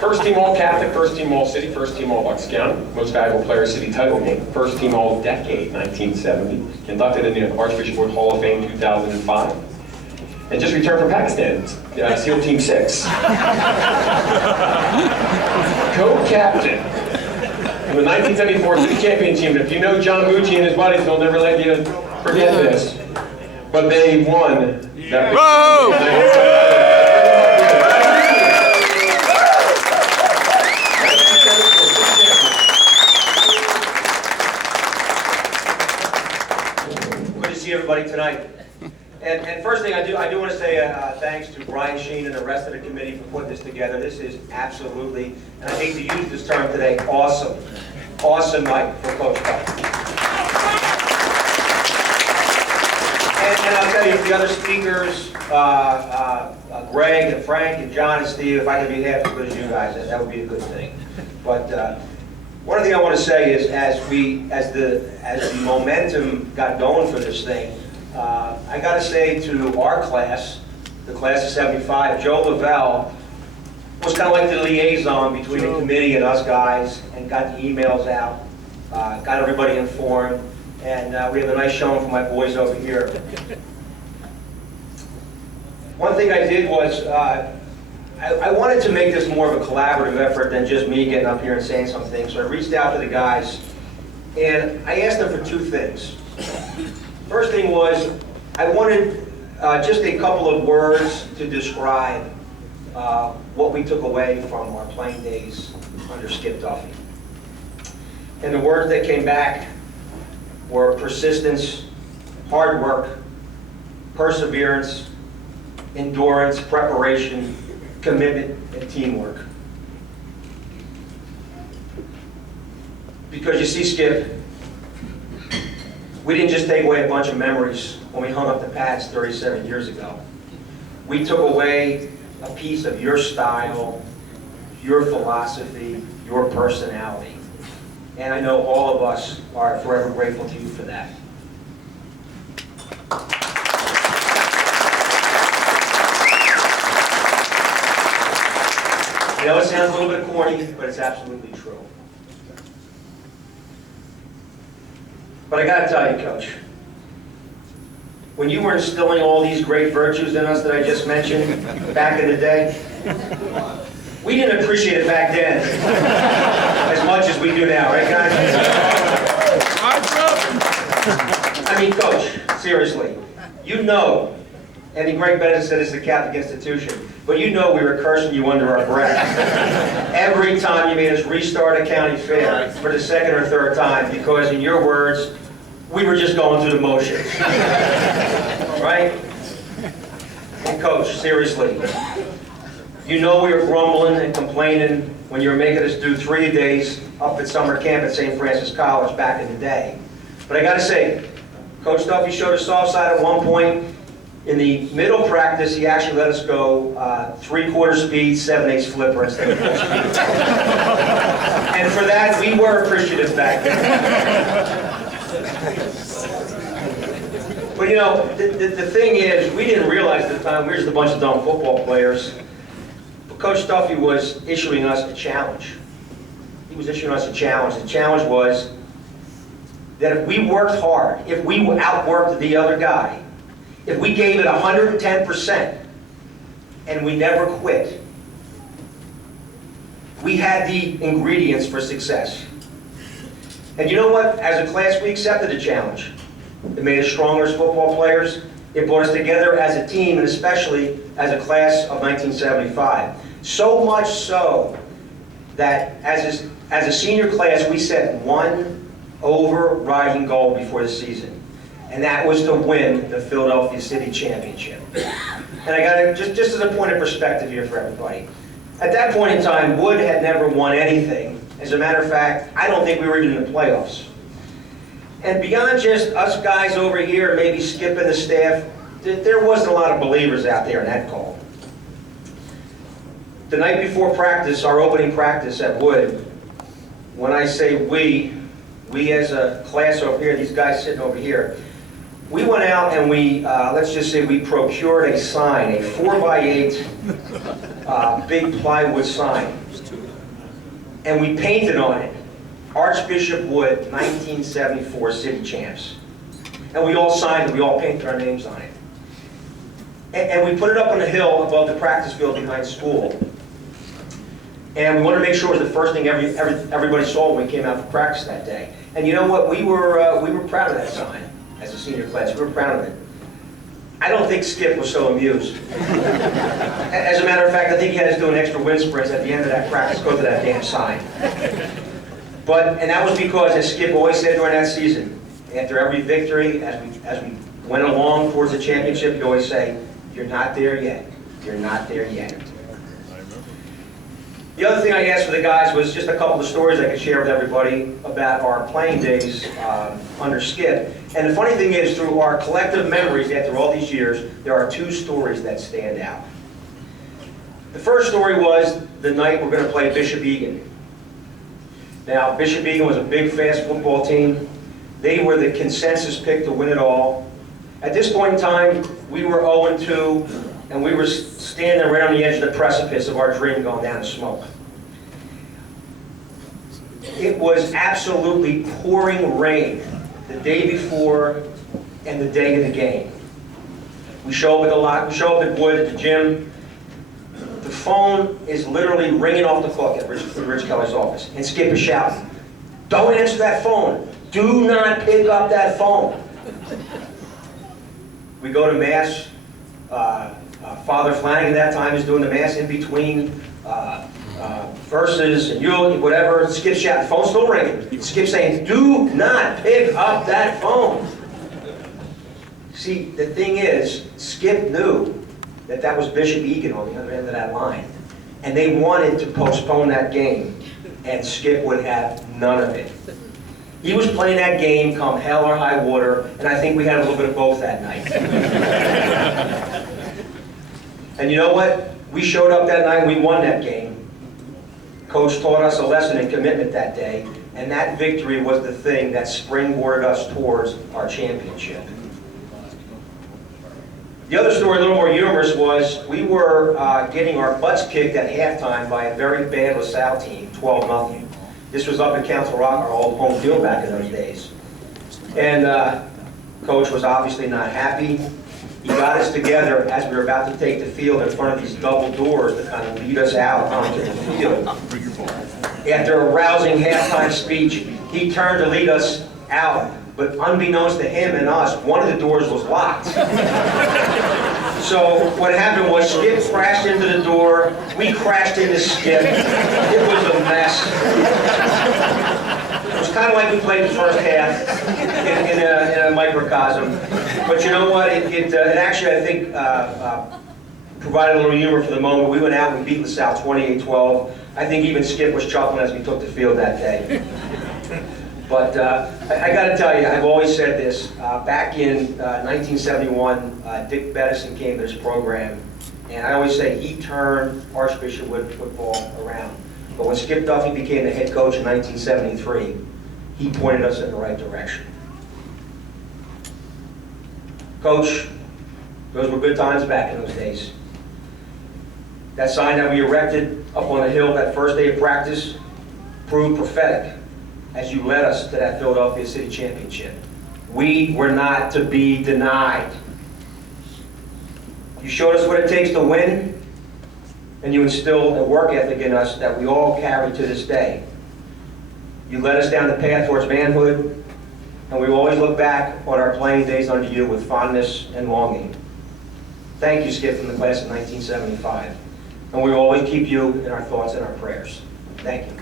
First team All-Catholic, first team All-City, first team All-Bucks County, most valuable player city title game, first team All-Decade, 1970, inducted in the Archbishop Hall of Fame, 2005, and just returned from Pakistan, SEAL Team 6. Co-captain of the 1974 city champion team. If you know John Bucci and his buddies, they'll never let you forget this. But they won that. Good to see everybody tonight. And first thing I do want to say thanks to Brian Sheen and the rest of the committee for putting this together. This is absolutely, and I hate to use this term today, awesome. Awesome night for Coach Buck. And I'll tell you, the other speakers, Greg and Frank and John and Steve, if I could be half as good as you guys, that would be a good thing. But one thing I want to say is, as the momentum got going for this thing, I got to say to our class, the class of '75, Joe Lavelle was kind of like the liaison between the committee and us guys, and got the emails out, got everybody informed, and we have a nice showing for my boys over here. One thing I did was, I wanted to make this more of a collaborative effort than just me getting up here and saying some things, so I reached out to the guys, and I asked them for two things. First thing was, I wanted just a couple of words to describe what we took away from our playing days under Skip Duffy. And the words that came back were persistence, hard work, perseverance, endurance, preparation, commitment, and teamwork. Because you see, Skip, we didn't just take away a bunch of memories when we hung up the pads 37 years ago. We took away a piece of your style, your philosophy, your personality. And I know all of us are forever grateful to you for that. I know it sounds a little bit corny, but it's absolutely true. But I gotta tell you, Coach, when you were instilling all these great virtues in us that I just mentioned back in the day, we didn't appreciate it back then as much as we do now, right guys? I mean, Coach, seriously, you know, and Greg Bennett said it's a Catholic institution, but you know we were cursing you under our breath every time you made us restart a county fair for the second or third time, because in your words, we were just going through the motions. Right? And Coach, seriously, you know we were grumbling and complaining when you were making us do 3 days up at summer camp at St. Francis College back in the day. But I gotta say, Coach Duffy showed us soft side at one point. In the middle practice, he actually let us go 3/4 speed, 7/8 flipper instead of full speed. And for that, we were appreciative back then. But you know, the thing is, we didn't realize at the time we were just a bunch of dumb football players. But Coach Duffy was issuing us a challenge. He was issuing us a challenge. The challenge was that if we worked hard, if we outworked the other guy, if we gave it 110%, and we never quit, we had the ingredients for success. And you know what? As a class, we accepted the challenge. It made us stronger as football players. It brought us together as a team, and especially as a class of 1975. So much so that as a senior class, we set one overriding goal before the season. And that was to win the Philadelphia City Championship. And I got to, just as a point of perspective here for everybody, at that point in time, Wood had never won anything. As a matter of fact, I don't think we were even in the playoffs. And beyond just us guys over here, maybe Skip and the staff, there wasn't a lot of believers out there in that call. The night before practice, our opening practice at Wood, when I say we as a class over here, these guys sitting over here, We went out and we, let's just say we procured a sign, a 4x8 big plywood sign. And we painted on it, Archbishop Wood, 1974 City Champs. And we all signed it, we all painted our names on it. And we put it up on the hill above the practice field behind school. And we wanted to make sure it was the first thing everybody saw when we came out for practice that day. And you know what? We were proud of that sign as a senior class. We were proud of it. I don't think Skip was so amused. As a matter of fact, I think he had us doing extra wind sprints at the end of that practice because of that damn sign. And that was because, as Skip always said during that season, after every victory, as we went along towards the championship, he'd always say, "You're not there yet. You're not there yet." The other thing I asked for the guys was just a couple of stories I could share with everybody about our playing days under Skip. And the funny thing is, through our collective memories after all these years, there are two stories that stand out. The first story was the night we're going to play Bishop Egan. Now, Bishop Egan was a big, fast football team. They were the consensus pick to win it all. At this point in time, we were 0-2, and we were standing right on the edge of the precipice of our dream going down in smoke. It was absolutely pouring rain the day before and the day of the game. We show up at Wood at the gym. The phone is literally ringing off the hook at Rich Kelly's office, and Skip is shouting, "Don't answer that phone. Do not pick up that phone." We go to Mass. Father Flanagan at that time is doing the Mass in between verses and whatever. Skip's shouting, the phone's still ringing. Skip's saying, "Do not pick up that phone." See, the thing is, Skip knew that that was Bishop Egan on the other end of that line. And they wanted to postpone that game, and Skip would have none of it. He was playing that game come hell or high water, and I think we had a little bit of both that night. And you know what? We showed up that night and we won that game. Coach taught us a lesson in commitment that day, and that victory was the thing that springboarded us towards our championship. The other story, a little more humorous, was we were getting our butts kicked at halftime by a very bad LaSalle team, 12-0. This was up in Council Rock, our old home field back in those days. And Coach was obviously not happy. He got us together as we were about to take the field in front of these double doors to kind of lead us out onto the field. After a rousing halftime speech, he turned to lead us out. But unbeknownst to him and us, one of the doors was locked. So what happened was Skip crashed into the door, we crashed into Skip. It was a mess. It was kind of like we played the first half in a microcosm. But you know what, it actually, I think, provided a little humor for the moment. We went out and beat LaSalle 28-12. I think even Skip was chuckling as we took the field that day. But I got to tell you, I've always said this. Back in 1971, Dick Bettison came to this program, and I always say he turned Archbishop Wood football around. But when Skip Duffy became the head coach in 1973, he pointed us in the right direction. Coach, those were good times back in those days. That sign that we erected up on the hill that first day of practice proved prophetic as you led us to that Philadelphia City Championship. We were not to be denied. You showed us what it takes to win, and you instilled a work ethic in us that we all carry to this day. You led us down the path towards manhood, and we will always look back on our playing days under you with fondness and longing. Thank you, Skip, from the class of 1975. And we will always keep you in our thoughts and our prayers. Thank you.